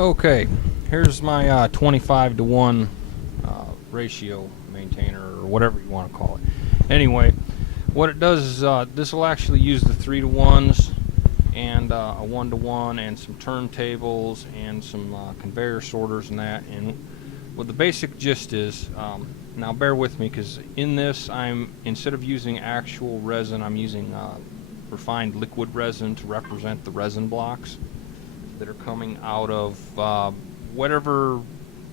Okay, here's my 25 to 1 ratio maintainer, or whatever you want to call it. Anyway, what it does is this will actually use the 3 to 1s and a 1 to 1 and some turntables and some conveyor sorters and that. And what the basic gist is, now bear with me, because in this instead of using actual resin, I'm using refined liquid resin to represent the resin blocks that are coming out of whatever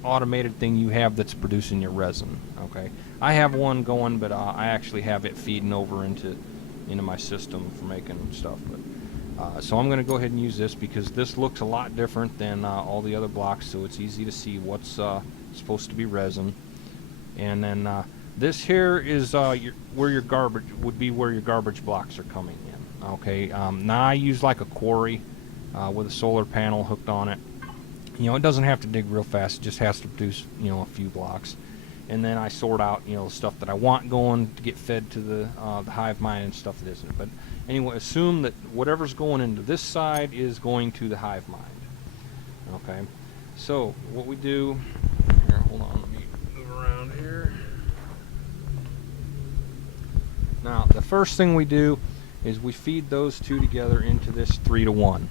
automated thing you have that's producing your resin. Okay, I have one going, but I actually have it feeding over into my system for making stuff. But so I'm going to go ahead and use this because this looks a lot different than all the other blocks, so it's easy to see what's supposed to be resin. And then this here is where your garbage would be, where your garbage blocks are coming in. Okay, now I use like a quarry with a solar panel hooked on it. You know, it doesn't have to dig real fast, it just has to produce, a few blocks. And then I sort out, the stuff that I want going to get fed to the hivemind and stuff that isn't. But anyway, assume that whatever's going into this side is going to the hivemind. Okay, so what we do here, hold on, let me move around here. Now, the first thing we do is we feed those two together into this 3 to 1.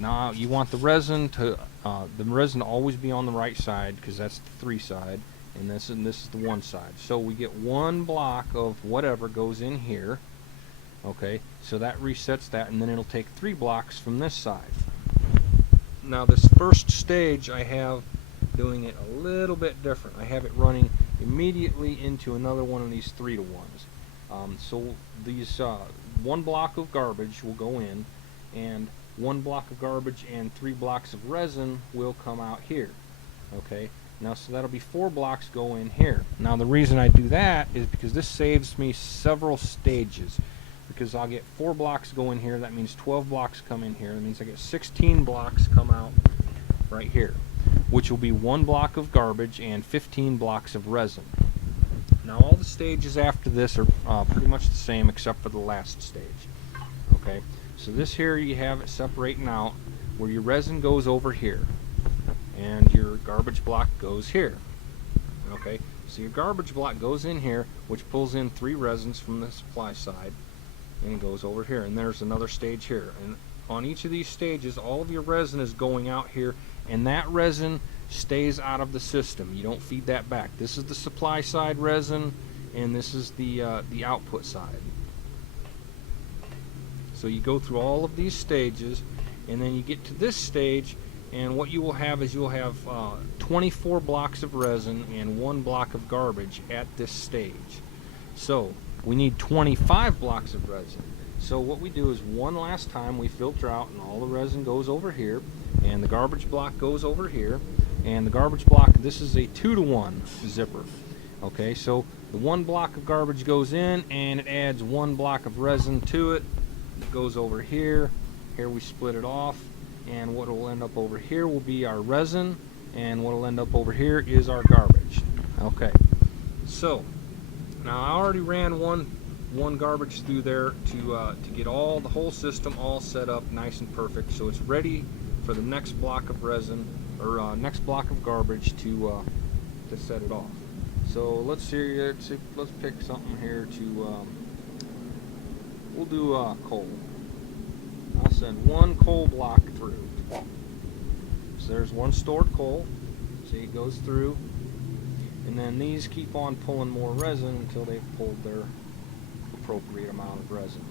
Now you want the resin to always be on the right side, because that's the 3 side, and this is the 1 side. So we get 1 block of whatever goes in here. Okay, so that resets that, and then it'll take 3 blocks from this side. Now this first stage I have doing it a little bit different. I have it running immediately into another one of these 3 to 1s. So these 1 block of garbage will go in, and 1 block of garbage and 3 blocks of resin will come out here. Okay, now so that'll be 4 blocks go in here. Now the reason I do that is because this saves me several stages, because I'll get 4 blocks go in here. That means 12 blocks come in here. That means I get 16 blocks come out right here, which will be 1 block of garbage and 15 blocks of resin. Now all the stages after this are pretty much the same except for the last stage. Okay, so this here you have it separating out where your resin goes over here and your garbage block goes here. Okay, so your garbage block goes in here, which pulls in 3 resins from the supply side, and goes over here, and there's another stage here. And on each of these stages, all of your resin is going out here, and that resin stays out of the system. You don't feed that back. This is the supply side resin, and this is the output side. So you go through all of these stages, and then you get to this stage, and what you will have is you'll have 24 blocks of resin and 1 block of garbage at this stage. So we need 25 blocks of resin. So what we do is one last time we filter out, and all the resin goes over here, and the garbage block goes over here, and the garbage block, this is a 2 to 1 zipper. Okay, so the 1 block of garbage goes in, and it adds 1 block of resin to it. It goes over here. Here we split it off, and what will end up over here will be our resin, and what will end up over here is our garbage. Okay, so now I already ran one garbage through there to get the whole system all set up nice and perfect, so it's ready for the next block of resin, or next block of garbage to set it off. So let's pick something here to we'll do coal. I'll send 1 coal block through. So there's 1 stored coal. See, it goes through, and then these keep on pulling more resin until they've pulled their appropriate amount of resin.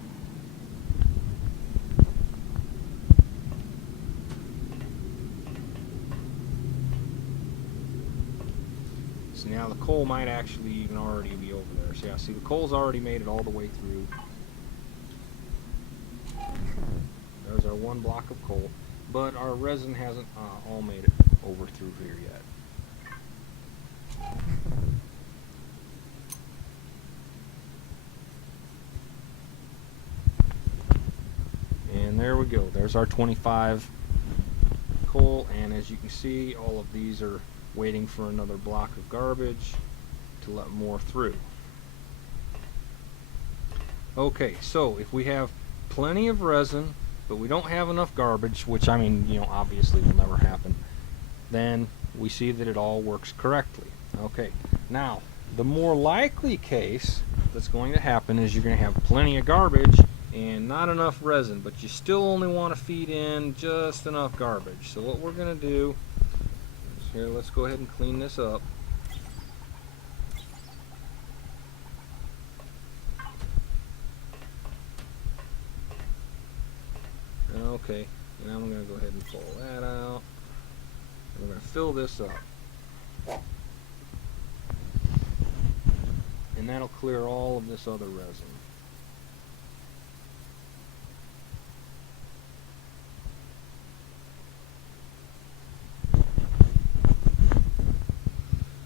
So now the coal might actually even already be over there. So yeah, see, the coal's already made it all the way through. There's our 1 block of coal, but our resin hasn't all made it over through here yet. And there we go. There's our 25 coal, and as you can see, all of these are waiting for another block of garbage to let more through. Okay, so if we have plenty of resin, but we don't have enough garbage, which, I mean, obviously will never happen, then we see that it all works correctly. Okay, now the more likely case that's going to happen is you're going to have plenty of garbage and not enough resin, but you still only want to feed in just enough garbage. So what we're going to do is here, let's go ahead and clean this up. Okay, now I'm going to go ahead and pull that out. We're going to fill this up. And that'll clear all of this other resin.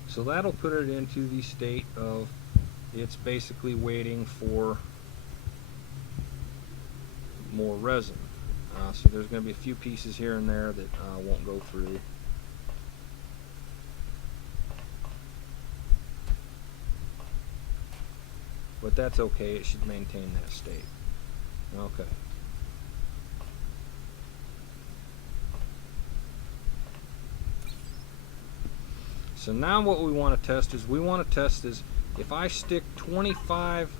So that'll put it into the state of it's basically waiting for more resin. So there's going to be a few pieces here and there that won't go through. But that's okay, it should maintain that state. Okay. So now what we want to test is if I stick 25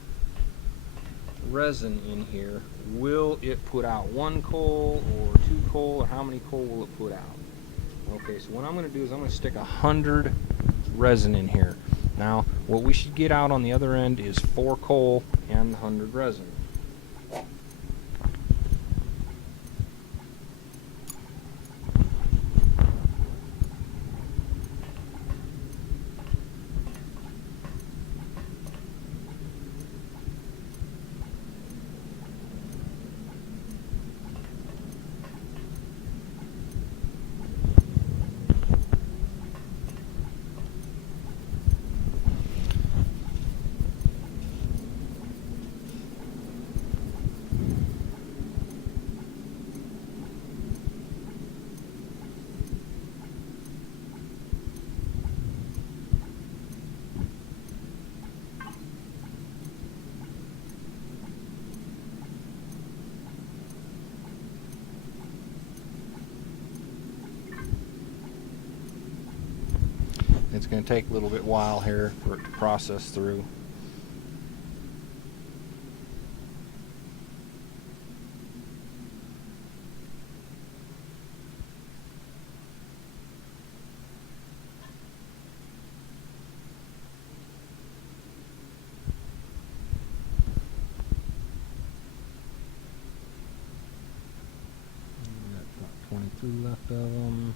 resin in here, will it put out 1 coal or 2 coal, or how many coal will it put out? Okay, so what I'm going to do is I'm going to stick 100 resin in here. Now what we should get out on the other end is 4 coal and 100 resin. It's going to take a little bit while here for it to process through. Got 22 left of them.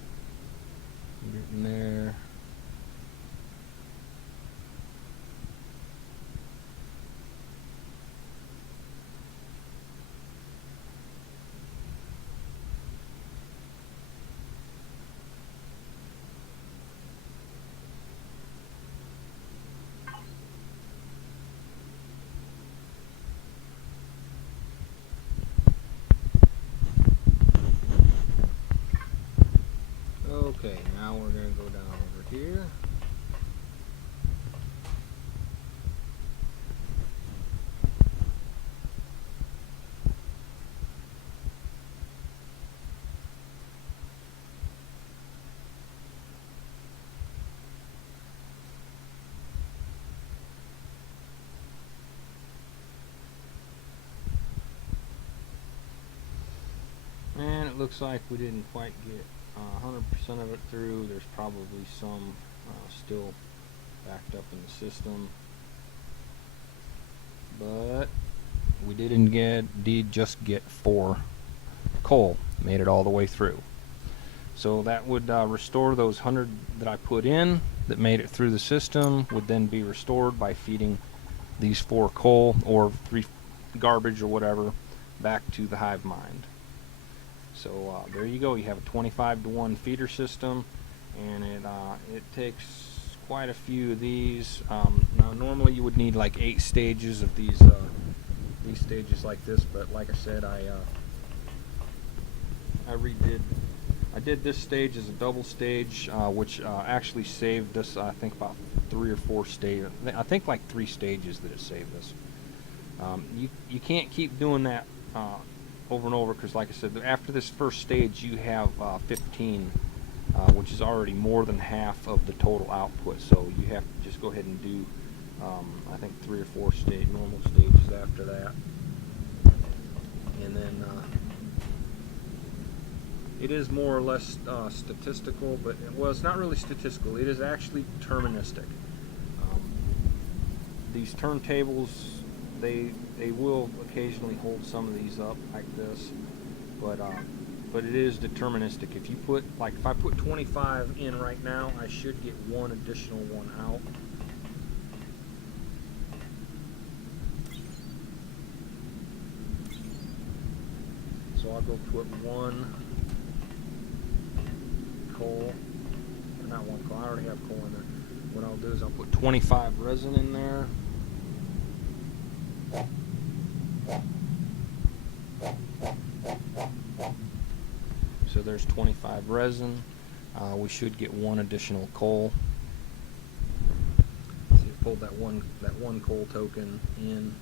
Getting there. Okay, now we're going to go down over here. And it looks like we didn't quite get 100% of it through. There's probably some still backed up in the system, but we did just get 4 coal. Made it all the way through. So that would restore those 100 that I put in that made it through the system. Would then be restored by feeding these 4 coal or 3 garbage or whatever back to the hive mind. So there you go. You have a 25-to-1 feeder system, and it takes quite a few of these. Now normally you would need like 8 stages of these stages like this, but like I said, I did this stage as a double stage, which actually saved us, I think, about 3 or 4 stages. I think like 3 stages that it saved us. You can't keep doing that over and over, because like I said, after this first stage you have 15 which is already more than half of the total output. So you have to just go ahead and do, I think 3 or 4 normal stages after that. And then it is more or less statistical, but well, it's not really statistical. It is actually deterministic. These turntables, they will occasionally hold some of these up like this, but it is deterministic. If you put, like, if I put 25 in right now, I should get one additional one out. So I'll go put one coal, or not one coal, I already have coal in there. What I'll do is I'll put 25 resin in there. So there's 25 resin. We should get one additional coal. So you pulled that one coal token in.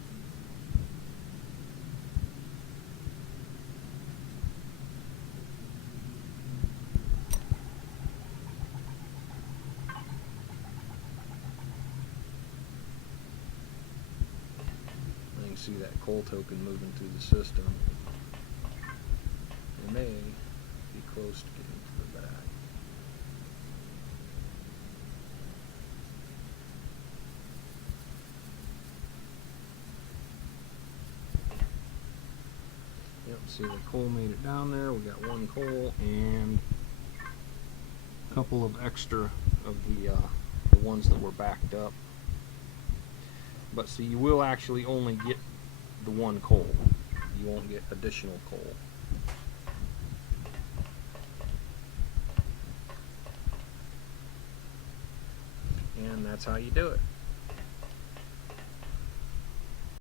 You can see that coal token moving through the system. It may be close to getting to the back. Yep, see the coal made it down there. We got one coal and a couple of extra of the ones that were backed up. But see, you will actually only get the one coal. You won't get additional coal. And that's how you do it.